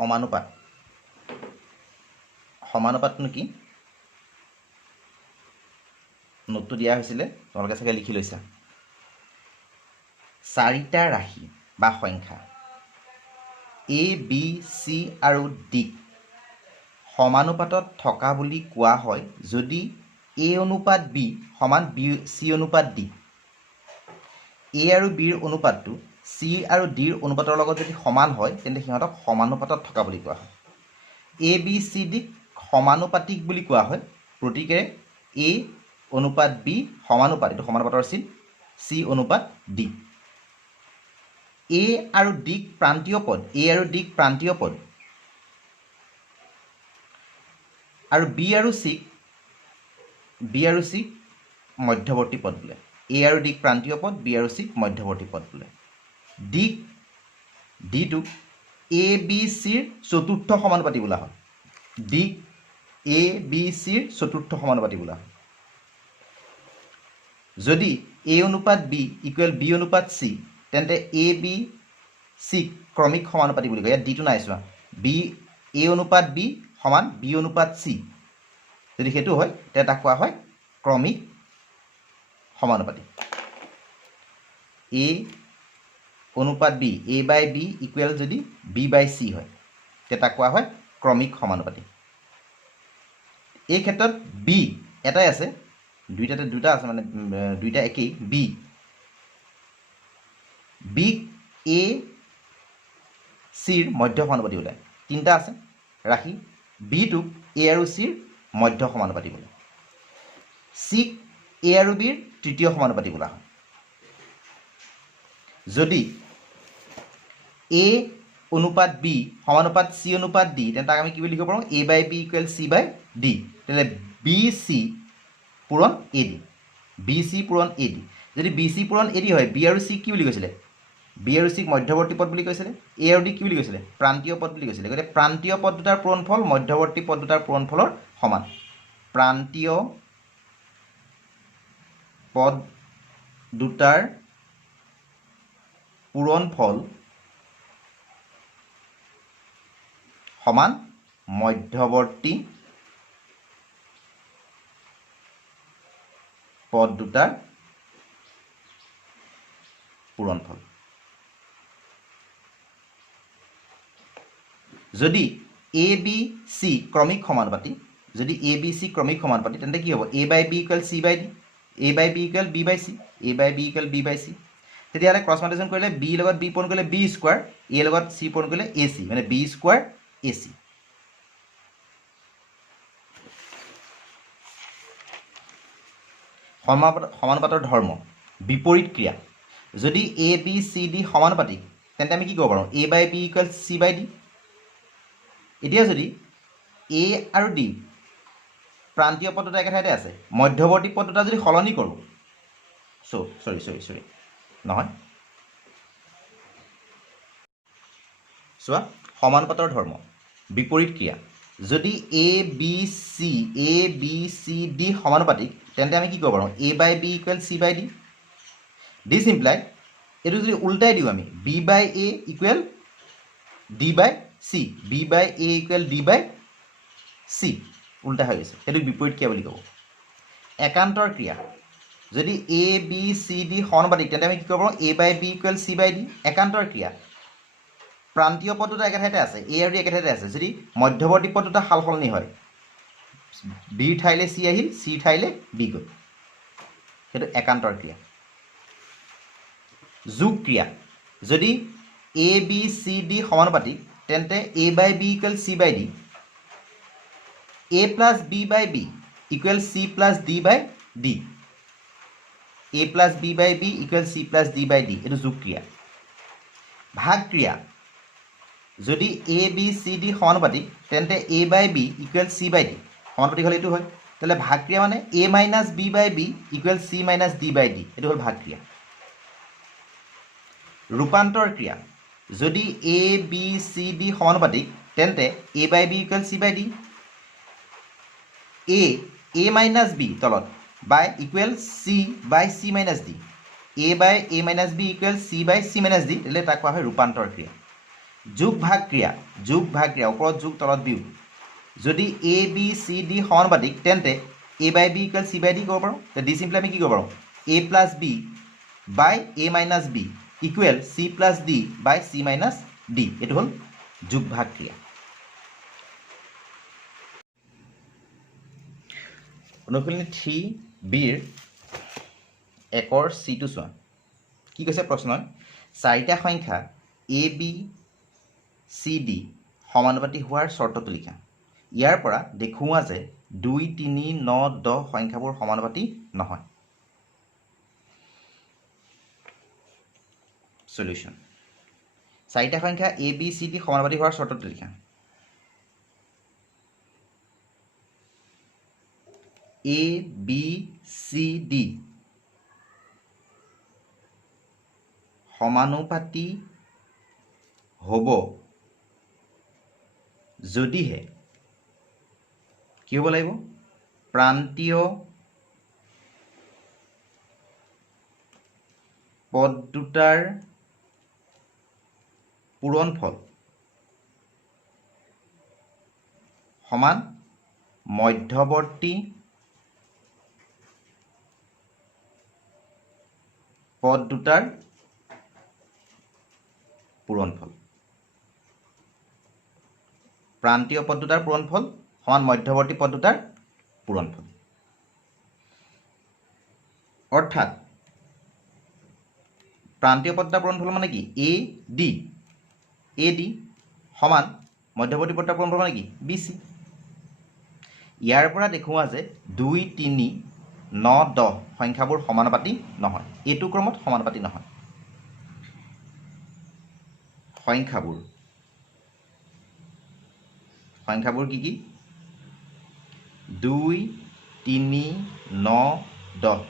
সমানুপাত সমানুপাতনো কি নোটটো দিয়া হৈছিলে তোমালোকে চাগে লিখি লৈছা চাৰিটা ৰাশি বা সংখ্যা এ বি চি আৰু ডি সমানুপাতত থকা বুলি কোৱা হয় যদি এ অনুপাত বি সমান বি চি অনুপাত ডি এ আৰু বিৰ অনুপাতটো চি আৰু ডিৰ অনুপাতৰ লগত যদি সমান হয় তেন্তে সিহঁতক সমানুপাতত থকা বুলি কোৱা হয় এ বি চি ডিক সমানুপাতিক বুলি কোৱা হয় প্ৰতিকেৰে এ অনুপাত বি সমানুপাত এইটো সমানুপাতৰ চিন চি অনুপাত ডি এ আৰু ডিক প্ৰান্তীয় পদ এ আৰু ডিক প্ৰান্তীয় পদ আৰু বি আৰু চিক মধ্যৱৰ্তী পদ বোলে এ আৰু ডিক প্ৰান্তীয় পদ বি আৰু চিক মধ্যৱৰ্তী পদ বোলে ডিটোক এ বি চিৰ চতুৰ্থ সমানুপাতি বোলা হয় ডিক এ বি চিৰ চতুৰ্থ সমানুপাতি বোলা হয় যদি এ অনুপাত বি ইকুৱেল বি অনুপাত চি তেন্তে এ বি চিক ক্ৰমিক সমানুপাতি বুলি কয় ইয়াত ডিটো নাই চোৱা বি এ অনুপাত বি সমান বি অনুপাত চি যদি সেইটো হয় তেতিয়া তাক কোৱা হয় ক্ৰমিক সমানুপাতি এ অনুপাত B A by B equal যদি বি বাই চি হয় তেতিয়া তাক কোৱা হয় ক্ৰমিক সমানুপাতি এই ক্ষেত্ৰত বি এটাই আছে দুটা আছে মানে দুইটা একেই বি এ চিৰ মধ্য সমানুপাতি ওলায় তিনিটা আছে ৰাশি বিটোক এ আৰু চিৰ মধ্য সমানুপাতি বোলে চিক এ আৰু বিৰ তৃতীয় সমানুপাতি বোলা হয় যদি এ অনুপাত বি সমানুপাত চি অনুপাত ডি তেন্তে তাক আমি কি বুলি লিখিব পাৰোঁ A by B equal C by D তেন্তে বি চি পূৰণ এ ডি বি চি পূৰণ এ ডি যদি বি চি পূৰণ এ ডি হয় বি আৰু চি কি বুলি কৈছিলে বি আৰু চিক মধ্যৱৰ্তী পদ বুলি কৈছিলে এ আৰু ডি কি বুলি কৈছিলে প্ৰান্তীয় পদ বুলি কৈছিলে গতিকে প্ৰান্তীয় পদ দুটাৰ পূৰণফল মধ্যৱৰ্তী পদ দুটাৰ পূৰণফলৰ সমান প্ৰান্তীয় পদ দুটাৰ পূৰণফল সমান মধ্যৱৰ্তী পদ দুটাৰ পূৰণফল যদি এ বি চি ক্ৰমিক সমানুপাতি যদি এ বি চি ক্ৰমিক সমানুপাতি তেন্তে কি হ'ব A by B equal C by D A by B equal B by C A by B equal B by C তেতিয়াহ'লে ক্ৰছ মাল্টিপ্লিকেশ্যন কৰিলে বি লগত বি পূৰণ কৰিলে বি স্কোৱাৰ এ লগত চি পূৰণ কৰিলে এ চি মানে B square A C সমানুপাতৰ ধৰ্ম বিপৰীত ক্ৰিয়া যদি এ বি চি ডি সমানুপাতিক তেন্তে আমি কি ক'ব পাৰোঁ A by B equal C by D এতিয়া যদি এ আৰু ডি প্ৰান্তীয় পদ দুটা একে ঠাইতে আছে মধ্যৱৰ্তী পদ দুটা যদি সলনি কৰোঁ চৰি নহয় চোৱা সমানুপাতৰ ধৰ্ম বিপৰীত ক্ৰিয়া যদি এ বি চি ডি সমানুপাতিক তেন্তে আমি কি ক'ব পাৰোঁ A by B equal C by D this imply এইটো যদি উল্টাই দিওঁ আমি B by A equal D by C B by A equal D by C উল্টা হৈ গৈছে সেইটো বিপৰীত ক্ৰিয়া বুলি ক'ব একান্তৰ ক্ৰিয়া যদি এ বি চি ডি সমানুপাতিক তেন্তে আমি কি ক'ব পাৰোঁ A by B equal C by D একান্তৰ ক্ৰিয়া প্ৰান্তীয় পদ দুটা একে ঠাইতে আছে এ আৰু ডি একে ঠাইতে আছে যদি মধ্যৱৰ্তী পদ দুটা সাল সলনি হয় বিৰ ঠাইলৈ চি আহিল চিৰ ঠাইলৈ বি গ'ল সেইটো একান্তৰ ক্ৰিয়া যোগ ক্ৰিয়া যদি এ বি চি ডি সমানুপাতিক তেন্তে A by B equal C by D A plus B by B equal C plus D by D A plus B by B equal C plus D by D এইটো যোগ ক্ৰিয়া ভাগ ক্ৰিয়া যদি A B C D সমানুপাতিক তেন্তে A by B equal C by D সমানুপাতিক হ'লে এইটো হয় তাহলে ভাগ ক্ৰিয়া মানে a minus B by B equal C minus D by D এইটো হ'ল ভাগ ক্ৰিয়া ৰূপান্তৰ ক্ৰিয়া যদি a b c d সমানুপাতিক তেন্তে a by b equal c by d a minus b তলত by equal c by c minus d a by a minus b equal c by c minus d তেলে তাক কোৱা হয় ৰূপান্তৰ ক্ৰিয়া যোগ ভাগ ক্ৰিয়া ওপৰত যোগ তলত বিয়োগ যদি এ বি চি ডি সমানুপাতিক তেন্তে A by B equal C by D ক'ব পাৰোঁ ডি চিম্পলি আমি কি কৰিব পাৰোঁ A plus B by A minus B equal C plus D by C minus D এইটো হ'ল যোগ ভাগ ক্ৰিয়া অনুশীলনী 3বিৰ 1ৰ চিটো চোৱা কি কৈছে প্ৰশ্নত চাৰিটা সংখ্যা এ বি চি ডি সমানুপাতি হোৱাৰ চৰ্তটো লিখা ইয়াৰ পৰা দেখুওৱা যে 2 3 9 10 সংখ্যাবোৰ সমানুপাতি নহয় সলিউশন চাৰিটা সংখ্যা এ বি চি ডি সমানুপাতি হোৱাৰ চৰ্তটো লিখা এ বি চি ডি সমানুপাতি হ'ব যদিহে কি হ'ব লাগিব প্ৰান্তীয় পদ দুটাৰ পূৰণফল সমান মধ্যৱৰ্তী পদ দুটাৰ পূৰণফল প্ৰান্তীয় পদ দুটাৰ পূৰণফল সমান মধ্যৱৰ্তী পদ দুটাৰ পূৰণফল অৰ্থাৎ প্ৰান্তীয় পদ দুটাৰ পূৰণফল মানে কি এ ডি সমান মধ্যৱৰ্তী পদ দুটাৰ পূৰণফল মানে কি বি চি ইয়াৰ পৰা দেখুওৱা যে 2 3 9 10 সংখ্যাবোৰ সমানুপাতি নহয় এইটো ক্ৰমত সমানুপাতি নহয় সংখ্যাবোৰ কি কি 2 3 9 10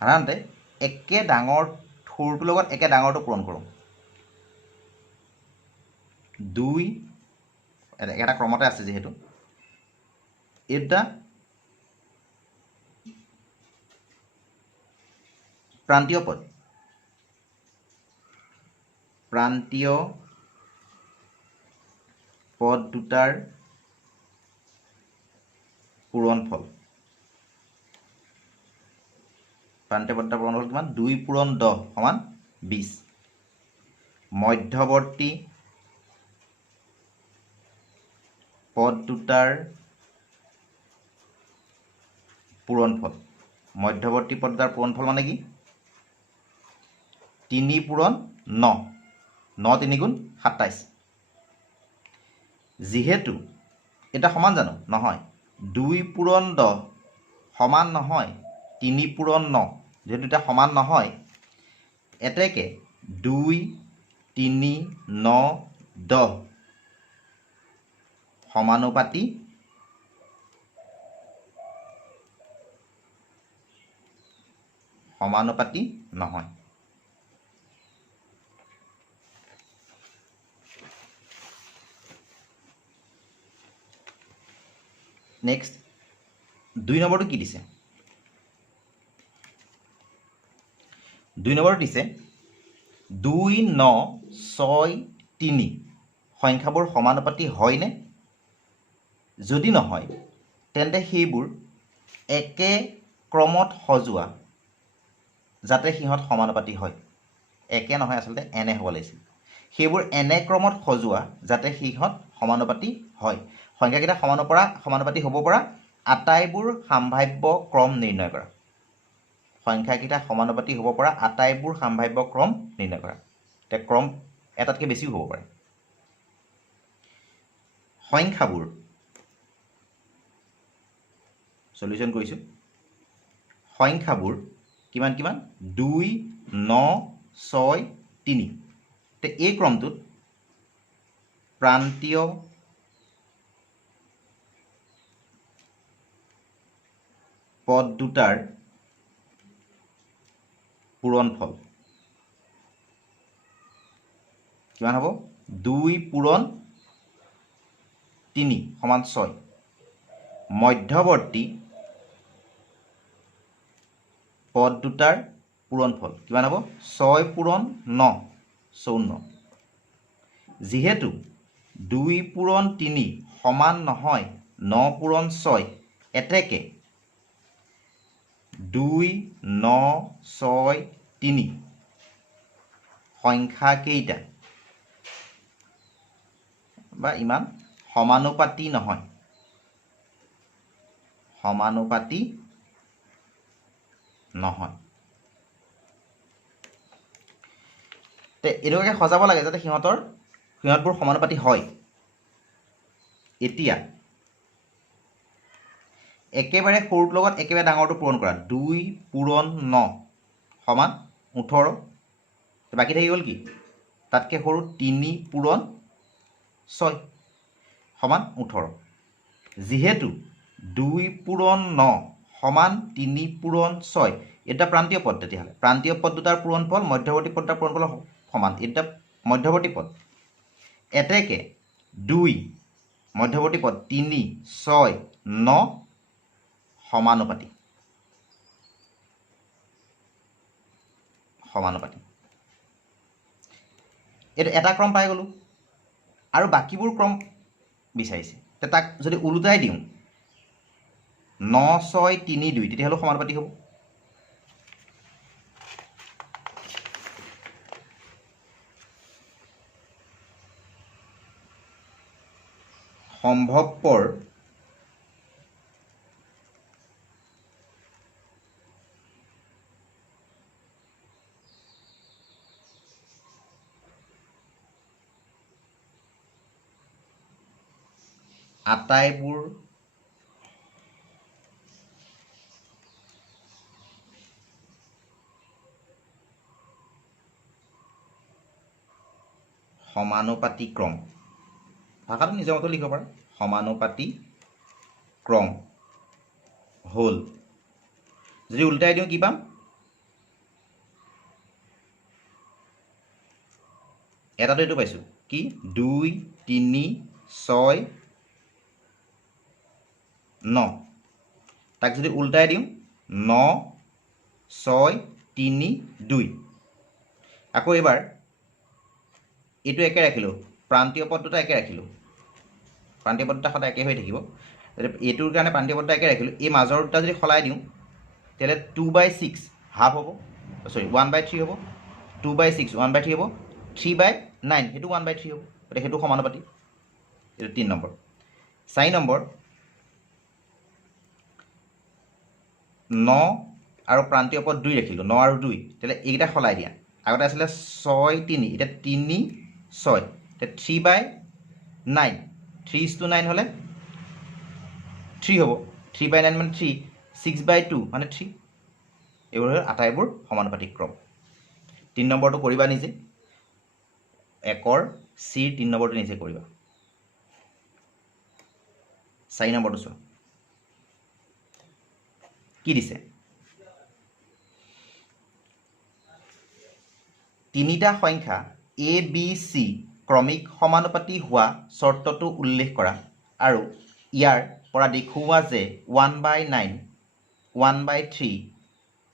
সাধাৰণতে একে ডাঙৰ থোৰটোৰ লগত একে ডাঙৰটো পূৰণ কৰোঁ 2 এটা ক্ৰমতে আছে যেহেতু এটা প্ৰান্তীয় পদ দুটাৰ পূৰণফল প্ৰান্তীয় পদ দুটাৰ পূৰণফল কিমান 2 পূৰণ 10 সমান 20 মধ্যৱৰ্তী পদ দুটাৰ পূৰণফল মানে কি 3 পূৰণ 9 9 3 গুণ 27 যিহেতু এটা সমান জানো নহয় 2 পূৰণ 10 সমান নহয় 3 পূৰণ 9 যেহেতু এটা সমান নহয় এতেকে 2 3 9 10 সমানুপাতি নহয় নেক্সট 2 নম্বৰটো কি দিছে 2 নম্বৰটো দিছে 2 9 6 3 সংখ্যাবোৰ সমানুপাতি হয়নে যদি নহয় তেন্তে সেইবোৰ একে ক্ৰমত সজোৱা যাতে সিহঁত সমানুপাতি হয় একে নহয় আচলতে এনে হ'ব লাগিছিল সেইবোৰ এনে ক্ৰমত সজোৱা যাতে সিহঁত সমানুপাতি হয় সংখ্যাকেইটা সমানুপাতি হ'ব পৰা আটাইবোৰ সম্ভাৱ্য ক্ৰম নিৰ্ণয় কৰা সংখ্যাকেইটা সমানুপাতি হ'ব পৰা আটাইবোৰ সম্ভাৱ্য ক্ৰম নিৰ্ণয় কৰা তে ক্ৰম এটাতকৈ বেছিও হ'ব পাৰে সংখ্যাবোৰ সলিউশন কৰিছোঁ সংখ্যাবোৰ কিমান 2 9 6 3 তে এই ক্ৰমটোত প্ৰান্তীয় পদ দুটাৰ পূৰণফল কিমান হ'ব 2 পূৰণ 3 সমান 6 মধ্যৱৰ্তী পদ দুটাৰ পূৰণফল কিমান হ'ব 6 পূৰণ 9 54 যেহেতু 2 পূৰণ 3 সমান নহয় 9 পূৰণ 6 এতেকে 2 9 6 3 সংখ্যা কেইটা বা ইমান সমানুপাতি নহয় তে এনেকৈ সজাব লাগে যাতে সিহঁতবোৰ সমানুপাতি হয় এতিয়া একেবাৰে সৰুৰ লগত একেবাৰে ডাঙৰটো পূৰণ কৰা 2 পূৰণ 9 সমান 18 বাকী থাকি গ'ল কি তাতকৈ সৰু 3 পূৰণ 6 সমান 18 যেহেতু 2 পূৰণ 9 সমান 3 পূৰণ 6 এটা প্ৰান্তীয় পদ তেতিয়াহ'লে প্ৰান্তীয় পদ দুটাৰ পূৰণফল মধ্যৱৰ্তী পদ দুটাৰ পূৰণফল সমান এটা মধ্যৱৰ্তী পদ এতেকে 2 মধ্যৱৰ্তী পদ 3 6 9 সমানুপাতি এইটো এটা ক্ৰম পাই গ'লোঁ আৰু বাকীবোৰ ক্ৰম বিচাৰিছে তাক যদি ওলোটাই দিওঁ 9 6 3 2 তেতিয়াহ'লে সমানুপাতি হ'ব সম্ভৱপৰ আটাইবোৰ সমানুপাতি ক্ৰম ভাষাটো নিজৰ মতে লিখিব পাৰে সমানুপাতি ক্ৰম হ'ল যদি উল্টাই দিওঁ কি পাম এটাটো এইটো পাইছোঁ কি 2 3 6 9 তাক যদি উল্টাই দিওঁ 9 6 3 2 আকৌ এবাৰ এইটো একে ৰাখিলোঁ প্ৰান্তীয় পদ দুটা একে ৰাখিলোঁ প্ৰান্তীয় পদ দুটা সদায় একে হৈ থাকিব এইটোৰ কাৰণে প্ৰান্তীয় পদ দুটা একে ৰাখিলোঁ এই মাজৰ দুটা যদি সলাই দিওঁ তেতিয়াহ'লে 2/6 হাফ হ'ব সৰি 1/3 হ'ব 2/6 1/3 হ'ব 3/9 সেইটো 1/3 হ'ব গতিকে সেইটো সমানুপাতি এইটো 3 নম্বৰ 4 নম্বৰ 9 আৰু প্ৰান্তীয় পদ 2 ৰাখিলোঁ 9 আৰু 2 তেতিয়াহ'লে এইকেইটা সলাই দিয়া আগতে আছিলে 6 3 এতিয়া 3 6 এতিয়া 3/9 3:9 হ'লে 3 হ'ব 3/9 মানে 3 6/2 মানে 3 এইবোৰ হ'ল আটাইবোৰ সমানুপাতিক ক্ৰম 3 নম্বৰটো কৰিবা নিজে একৰ চিৰ 3 নম্বৰটো নিজে কৰিবা 4 নম্বৰটো চোৱা কি দিছে তিনিটা সংখ্যা এ বি চি ক্ৰমিক সমানুপাতি হোৱা চৰ্তটো উল্লেখ কৰা আৰু ইয়াৰ পৰা দেখুওৱা যে 1/9 1/3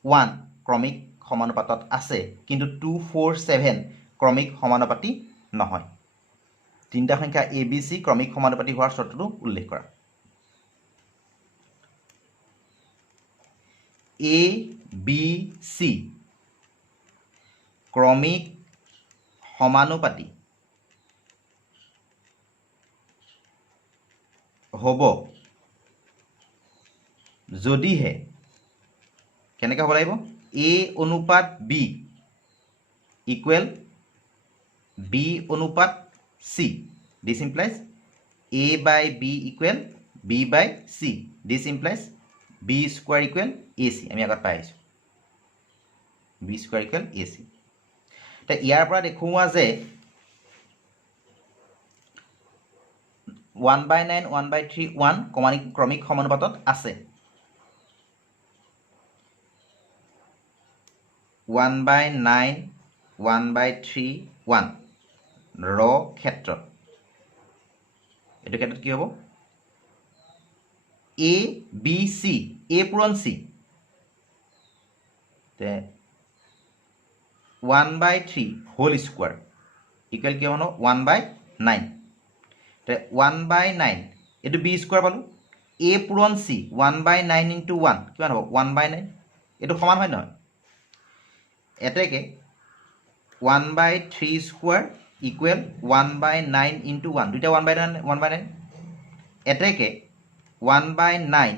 1 ক্ৰমিক সমানুপাতত আছে কিন্তু 2 4 7 ক্ৰমিক সমানুপাতি নহয় তিনিটা সংখ্যা এ বি চি ক্ৰমিক সমানুপাতি হোৱাৰ চৰ্তটো উল্লেখ কৰা এ বি চি ক্ৰমিক সমানুপাতি হ'ব যদিহে কেনেকৈ হ'ব লাগিব এ অনুপাত বি ইকুৱেল বি অনুপাত C this implies A/B equal B/C this implies B square equal AC আমি আগত পাই আহিছোঁ B স্কোৱাৰ ইকুৱেল AC তে ইয়াৰ পৰা দেখুওৱা যে 1/9 1/3 1 ক্ৰমিক সমানুপাতত আছে 1/9 1/3 1 ৰ ক্ষেত্ৰত এইটো ক্ষেত্ৰত কি হ'ব A B C A পূৰণ C তে 1/3 হোল স্কোৱাৰ ইকুৱেল কি হ'ব 1/9 তে 1/9 এইটো b স্কোৱাৰ পালোঁ a পূৰণ c 1/9 ইনটু 1 কিমান হ'ব 1/9 এইটো সমান হয় নহয় এতেকে 1/3 স্কোৱাৰ ইকুৱেল 1/9 ইনটু 1 দুইটা 1/9 এতেকে 1/9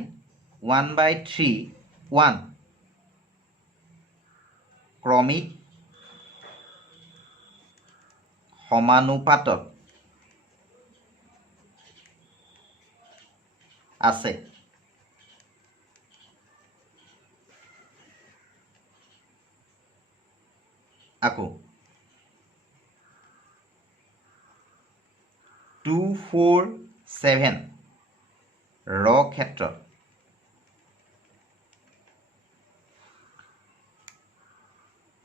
1/3 1 ক্ৰমিক সমানুপাতত আছে আকৌ 2 4 7 ৰ ক্ষেত্ৰত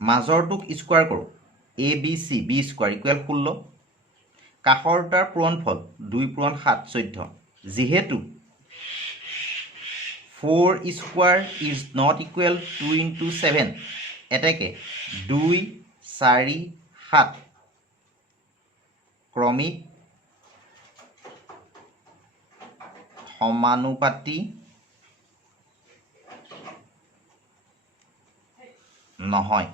মাজৰটোক স্কোৱাৰ কৰোঁ a b c b square equal 16 কাষৰ দুটাৰ পূৰণফল 2 পূৰণ 7 14 যিহেতু 4 square is not equal 2 into 7 এতেকে 2 4 7 ক্ৰমিক সমানুপাতি নহয়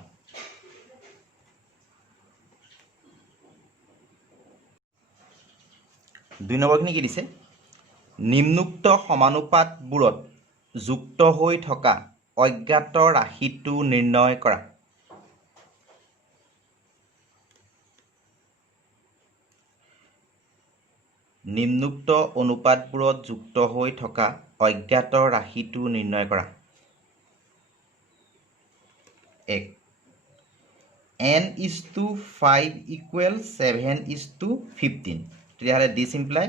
দুই নম্বৰখিনি কি দিছে নিম্নোক্ত সমানুপাতবোৰত যুক্ত হৈ থকা অজ্ঞাত ৰাশিটো নিৰ্ণয় কৰা নিম্নোক্ত অনুপাতবোৰত যুক্ত হৈ থকা অজ্ঞাত ৰাশিটো নিৰ্ণয় কৰা 1 n is to 5 equal 7 is to 15 তেতিয়াহ'লে this imply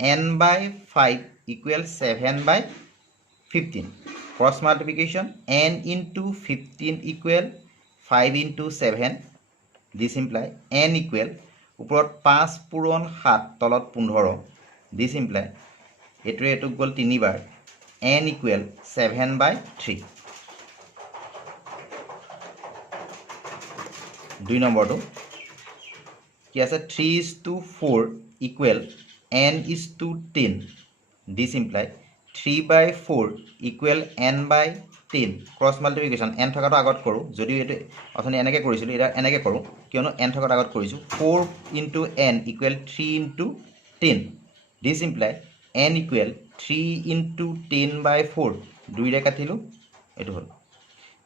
n/5 equal 7/15 cross multiplication n into 15 equal 5 into 7 this imply n equal ওপৰত 5 পূৰণ 7 তলত 15 this imply এটুক গ'ল 3 বাৰ n equal 7/3 দুই নম্বৰটো কি আছে 3 is to 4 equal n is to 10 this imply 3/4 equal n/10 cross multiplication n থকাটো আগত কৰোঁ যদিও এইটো অথনি এনেকৈ কৰিছিলোঁ এটা এনেকৈ কৰোঁ কিয়নো n থকাটো আগত কৰিছোঁ 4 into n equal 3 into 10 this imply n equal 3 into 10/4 দুইৰে কাটিলোঁ এইটো হ'ল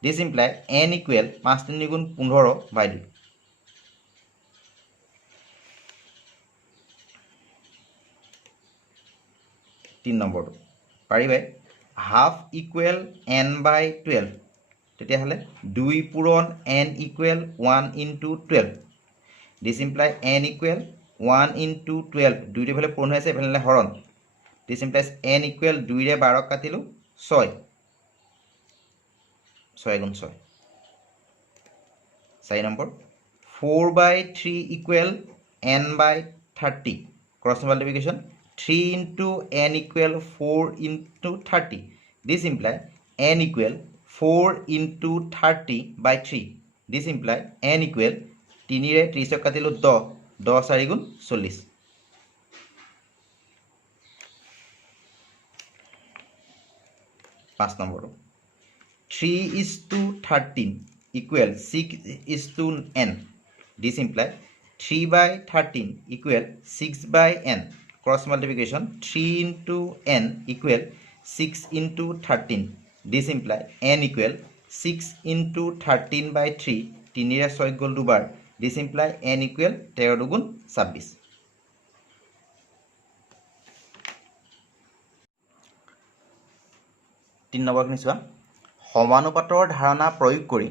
this imply n equal 5 3 গুণ 15/2 3 নম্বৰটো পাৰিবে হাফ ইকুৱেল n/12 তেতিয়াহ'লে 2 পূৰণ n equal 1 into 12 this imply n equal 1 into 12 দুইটা ফালে পূৰণ হৈ আছে এফালে হৰণ this implies n equal 2 ৰে 12 কাটিলোঁ 6 গুণ 6 4 number 4/3 equal n/30 cross multiplication 3 into n equal 4 into 30 this imply n equal 4 into 30/3 this imply n equal 3 ৰে 30 কাটিলোঁ 10 4 গুণ 40 5 নম্বৰটো 3 is to 13 equal 6 is to n this imply 3/13 equal 6/n cross multiplication 3 into n equal 6 into 13 this imply n equal 6 into 13/3 3 ৰে 6 গ'ল দুবাৰ this imply n equal 13 গুণ 26 3 নম্বৰখিনি চোৱা সমানুপাতৰ ধাৰণা প্ৰয়োগ কৰি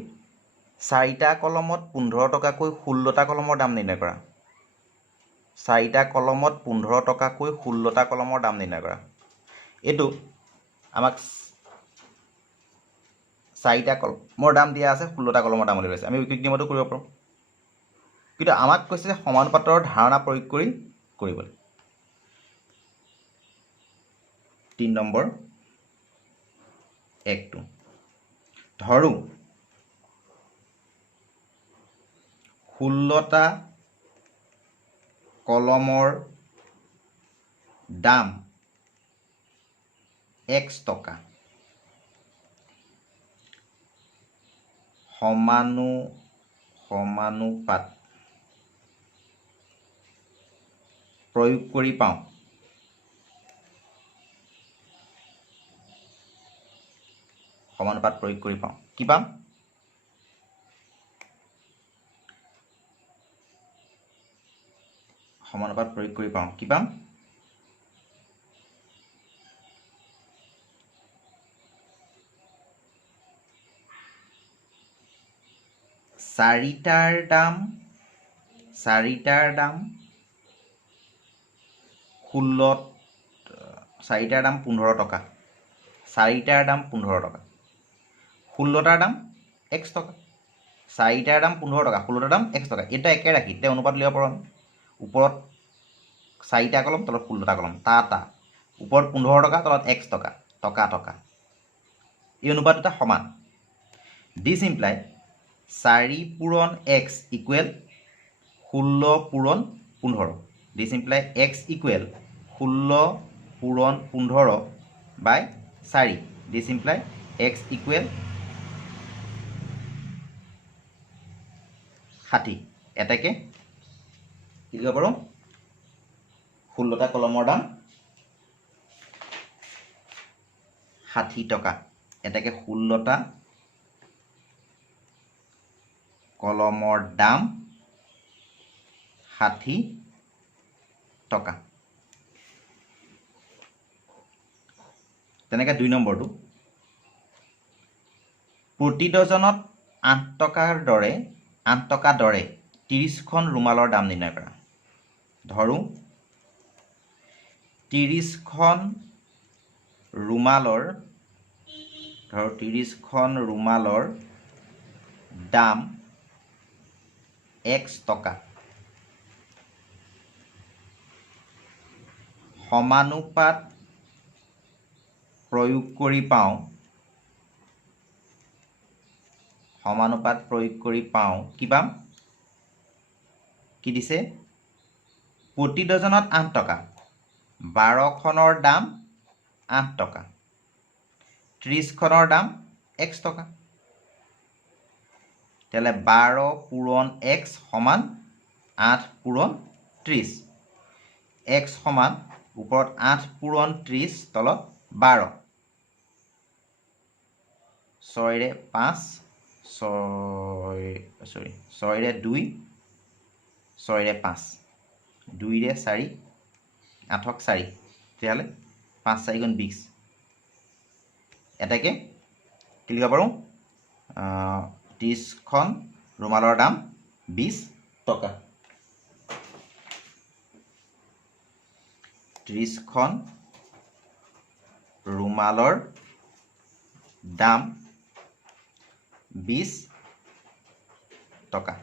4টা কলমত 15 টকাকৈ 16টা কলমৰ দাম নিৰ্ণয় কৰা 4টা কলমত 15 টকাকৈ 16টা কলমৰ দাম নিৰ্ণয় কৰা এইটো আমাক 4টা কলমৰ দাম দিয়া আছে 16টা কলমৰ দাম উলিয়াইছে আমি উইকিক নিয়মতো কৰিব পাৰোঁ কিন্তু আমাক কৈছে সমানুপাতৰ ধাৰণা প্ৰয়োগ কৰি কৰিবলৈ 3 নম্বৰ 1টো ধৰো 16টা কলমৰ দাম x টকা সমানুপাত প্ৰয়োগ কৰি পাওঁ কি পাম সমানুপাত প্ৰয়োগ কৰি পাওঁ কি পাম চাৰিটাৰ দাম 15 টকা 4টাৰ দাম 15 টকা 16টাৰ দাম x টকা 4টাৰ দাম 15 টকা 16টাৰ দাম x টকা এটা একে ৰাখি তে অনুপাত লিয়া পাৰোঁ ওপৰত 4টা কলম তলত 16টা কলম টা ওপৰত 15 টকা তলত x টকা টকা এই অনুপাত এটা সমান দিস ইমপ্লাই 4 পূৰণ x ইকুৱেল 16 পূৰণ 15 দিস ইমপ্লাই x ইকুৱেল 16 পূৰণ 15 বাই 4 দিস ইমপ্লাই x ইকুৱেল 60 এটাকে কি লিখিব পাৰোঁ 16টা কলমৰ দাম 60 টকা এটাকে 16টা কলমৰ দাম 60 টকা তেনেকৈ 2 নম্বৰটো প্ৰতি ডজনত 8 টকাৰ দৰে 30খন ৰুমালৰ দাম নিৰ্ণয় কৰা ধৰো 30খন ৰুমালৰ দাম x টকা সমানুপাত প্ৰয়োগ কৰি পাওঁ কি পাম কি দিছে প্ৰতি ডজনত 8 টকা 12খনৰ দাম 8 টকা 30খনৰ দাম x টকা তেলে 12 পূৰণ x সমান 8 পূৰণ 30 x সমান ওপৰত 8 পূৰণ 30 তলত 12 6 ৰে 5 6 ৰে 2 6 ৰে 5 2 ৰে 4 8ক 4 তেতিয়াহ'লে 5 4 গুণ 20 এটাকে কি লিখিব পাৰোঁ 30খন ৰুমালৰ দাম 20 টকা 30খন ৰুমালৰ দাম 20 টকা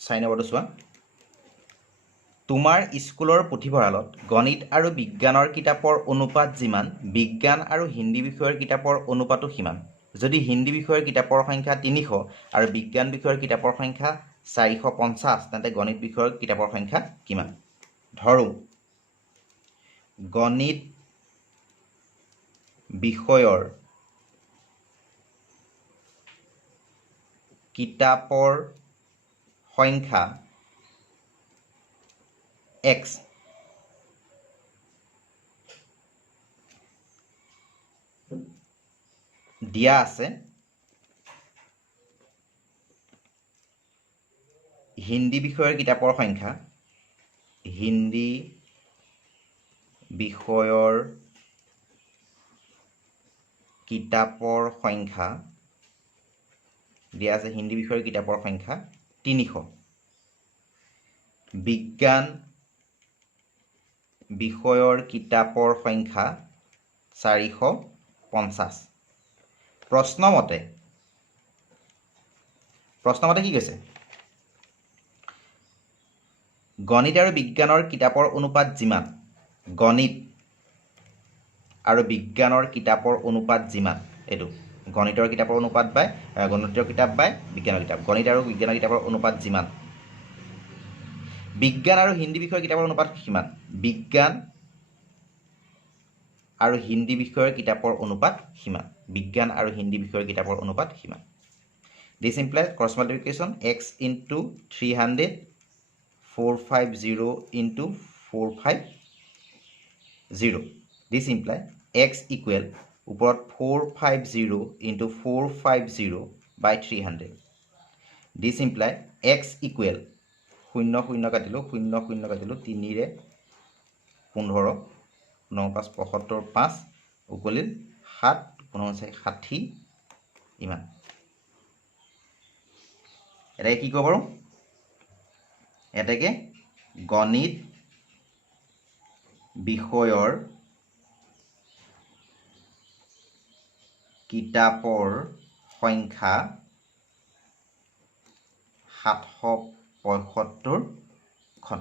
চাই নম্বৰটো চোৱা তোমাৰ স্কুলৰ পুথিভঁৰালত গণিত আৰু বিজ্ঞানৰ কিতাপৰ অনুপাত যিমান বিজ্ঞান আৰু হিন্দী বিষয়ৰ কিতাপৰ অনুপাতো সিমান যদি হিন্দী বিষয়ৰ কিতাপৰ সংখ্যা 300 আৰু বিজ্ঞান বিষয়ৰ কিতাপৰ সংখ্যা 450 তেন্তে গণিত বিষয়ৰ কিতাপৰ সংখ্যা কিমান ধৰো গণিত বিষয়ৰ কিতাপৰ সংখ্যা x দিয়া আছে হিন্দী বিষয়ৰ কিতাপৰ সংখ্যা দিয়া আছে হিন্দী বিষয়ৰ কিতাপৰ সংখ্যা 300 বিজ্ঞান বিষয়ৰ কিতাপৰ সংখ্যা 450 প্ৰশ্নমতে কি কৈছে গণিত আৰু বিজ্ঞানৰ কিতাপৰ অনুপাত যিমান গণিত আৰু বিজ্ঞানৰ কিতাপৰ অনুপাত যিমান এইটো গণিতৰ কিতাপৰ অনুপাত বাই গণিতৰ কিতাপ বাই বিজ্ঞানৰ কিতাপ গণিত আৰু বিজ্ঞানৰ কিতাপৰ অনুপাত যিমান বিজ্ঞান আৰু হিন্দী বিষয়ৰ কিতাপৰ অনুপাত কিমান বিজ্ঞান আৰু হিন্দী বিষয়ৰ কিতাপৰ অনুপাত কিমান বিজ্ঞান আৰু হিন্দী বিষয়ৰ কিতাপৰ অনুপাত কিমান This implies cross multiplication x into 300 450 into 450 This implies x equal উপৰত 450 into 450 by 300 This implies x equal 0 0 কাটিলো 0 0 কাটিলো 3 ৰে 15 9 5 75 5 উকলিল 7 59 60 ইমান এটাকে কি কব পাৰো এটাকে গণিত বিষয়ৰ কিতাপৰ সংখ্যা 775 খন